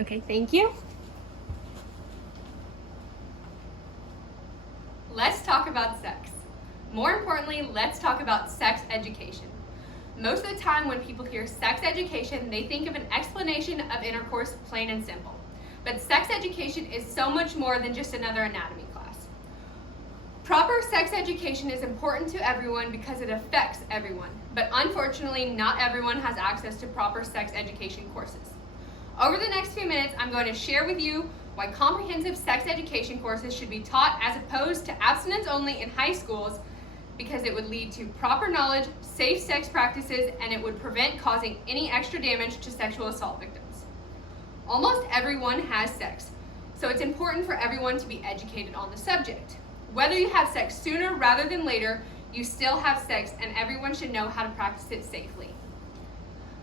Okay, thank you. Let's talk about sex. More importantly, let's talk about sex education. Most of the time when people hear sex education, they think of an explanation of intercourse, plain and simple. But sex education is so much more than just another anatomy class. Proper sex education is important to everyone because it affects everyone, but unfortunately, not everyone has access to proper sex education courses. Over the next few minutes, I'm going to share with you why comprehensive sex education courses should be taught as opposed to abstinence only in high schools, because it would lead to proper knowledge, safe sex practices, and it would prevent causing any extra damage to sexual assault victims. Almost everyone has sex, so it's important for everyone to be educated on the subject. Whether you have sex sooner rather than later, you still have sex, and everyone should know how to practice it safely.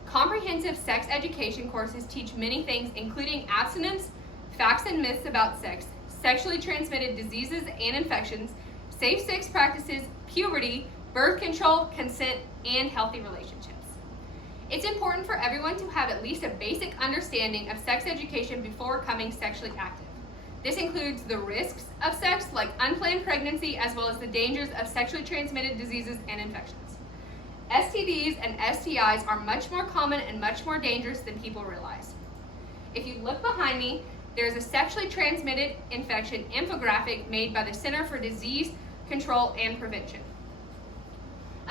Comprehensive sex education courses teach many things, including abstinence, facts and myths about sex, sexually transmitted diseases and infections, safe sex practices, puberty, birth control, consent, and healthy relationships. It's important for everyone to have at least a basic understanding of sex education before becoming sexually active. This includes the risks of sex, like unplanned pregnancy, as well as the dangers of sexually transmitted diseases and infections. STDs and STIs are much more common and much more dangerous than people realize. If you look behind me, there is a sexually transmitted infection infographic made by the Center for Disease Control and Prevention.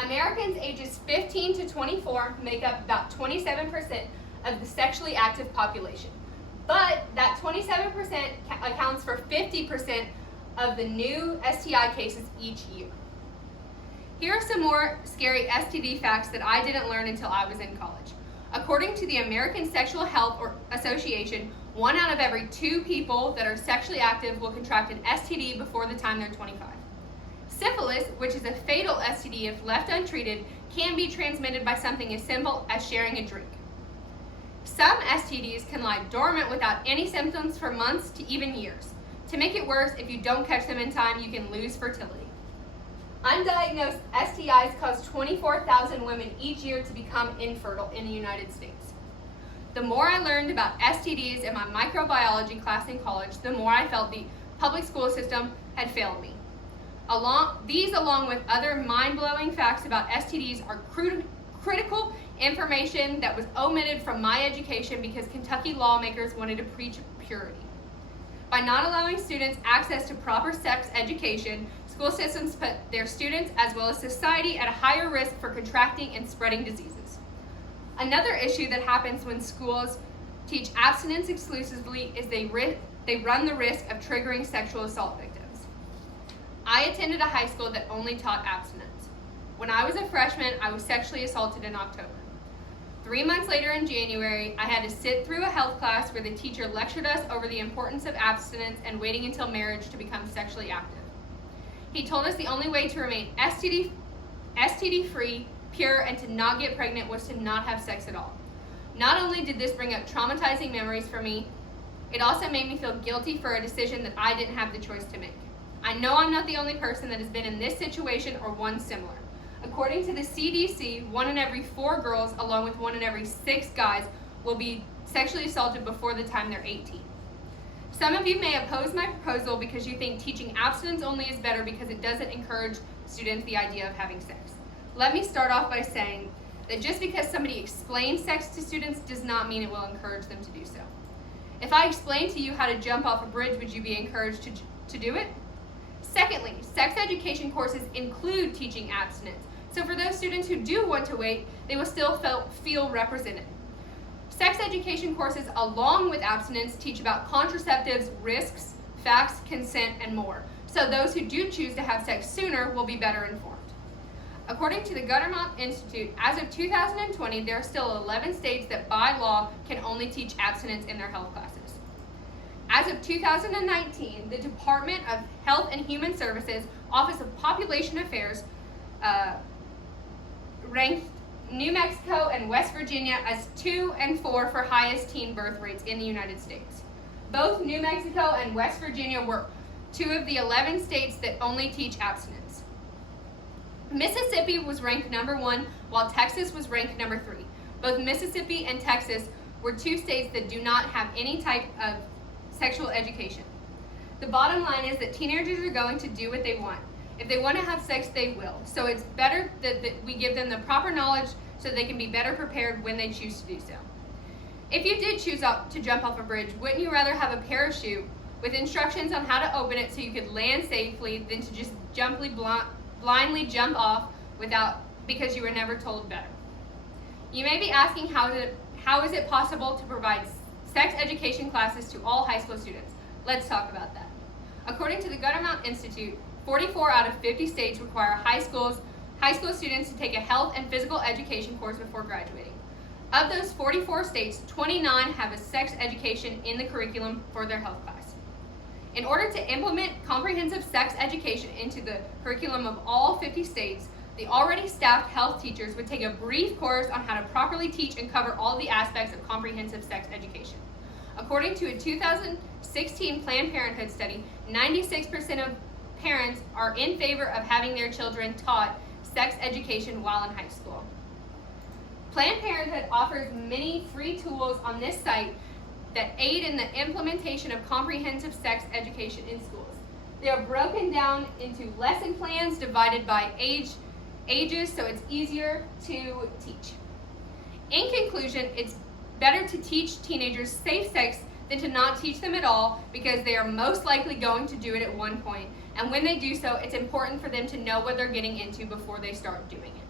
Americans ages 15 to 24 make up about 27% of the sexually active population, but that 27% accounts for 50% of the new STI cases each year. Here are some more scary STD facts that I didn't learn until I was in college. According to the American Sexual Health Association, 1 out of every 2 people that are sexually active will contract an STD before the time they're 25. Syphilis, which is a fatal STD if left untreated, can be transmitted by something as simple as sharing a drink. Some STDs can lie dormant without any symptoms for months to even years. To make it worse, if you don't catch them in time, you can lose fertility. Undiagnosed STIs cause 24,000 women each year to become infertile in the United States. The more I learned about STDs in my microbiology class in college, the more I felt the public school system had failed me. Along with other mind-blowing facts about STDs, are critical information that was omitted from my education because Kentucky lawmakers wanted to preach purity. By not allowing students access to proper sex education, school systems put their students as well as society at a higher risk for contracting and spreading diseases. Another issue that happens when schools teach abstinence exclusively is they run the risk of triggering sexual assault victims. I attended a high school that only taught abstinence. When I was a freshman, I was sexually assaulted in October. 3 months later in January, I had to sit through a health class where the teacher lectured us over the importance of abstinence and waiting until marriage to become sexually active. He told us the only way to remain STD-free, pure, and to not get pregnant was to not have sex at all. Not only did this bring up traumatizing memories for me, it also made me feel guilty for a decision that I didn't have the choice to make. I know I'm not the only person that has been in this situation or one similar. According to the CDC, 1 in every 4 girls, along with 1 in every 6 guys, will be sexually assaulted before the time they're 18. Some of you may oppose my proposal because you think teaching abstinence only is better because it doesn't encourage students the idea of having sex. Let me start off by saying that just because somebody explains sex to students does not mean it will encourage them to do so. If I explained to you how to jump off a bridge, would you be encouraged to do it? Secondly, sex education courses include teaching abstinence. So for those students who do want to wait, they will still feel represented. Sex education courses along with abstinence teach about contraceptives, risks, facts, consent, and more. So those who do choose to have sex sooner will be better informed. According to the Guttermont Institute, as of 2020, there are still 11 states that by law can only teach abstinence in their health classes. As of 2019, the Department of Health and Human Services, Office of Population Affairs, ranked New Mexico and West Virginia as 2 and 4 for highest teen birth rates in the United States. Both New Mexico and West Virginia were 2 of the 11 states that only teach abstinence. Mississippi was ranked number 1, while Texas was ranked number 3. Both Mississippi and Texas we're 2 states that do not have any type of sexual education. The bottom line is that teenagers are going to do what they want. If they want to have sex, they will. So it's better that we give them the proper knowledge so they can be better prepared when they choose to do so. If you did choose to jump off a bridge, wouldn't you rather have a parachute with instructions on how to open it so you could land safely than to just blindly jump off because you were never told better? You may be asking how is it possible to provide sex education classes to all high school students? Let's talk about that. According to the Guttermount Institute, 44 out of 50 states require high school students to take a health and physical education course before graduating. Of those 44 states, 29 have a sex education in the curriculum for their health class. In order to implement comprehensive sex education into the curriculum of all 50 states, the already staffed health teachers would take a brief course on how to properly teach and cover all the aspects of comprehensive sex education. According to a 2016 Planned Parenthood study, 96% of parents are in favor of having their children taught sex education while in high school. Planned Parenthood offers many free tools on this site that aid in the implementation of comprehensive sex education in schools. They are broken down into lesson plans divided by ages so it's easier to teach. In conclusion, it's better to teach teenagers safe sex than to not teach them at all because they are most likely going to do it at one point. And when they do so, it's important for them to know what they're getting into before they start doing it.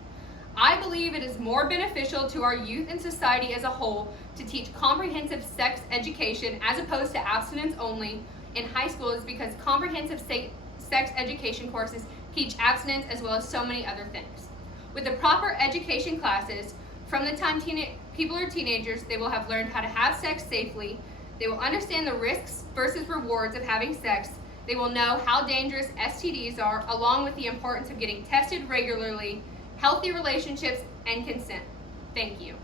I believe it is more beneficial to our youth and society as a whole to teach comprehensive sex education as opposed to abstinence only in high schools because comprehensive sex education courses teach abstinence as well as so many other things. With the proper education classes, from the time people are teenagers, they will have learned how to have sex safely, they will understand the risks versus rewards of having sex, they will know how dangerous STDs are, along with the importance of getting tested regularly, healthy relationships, and consent. Thank you.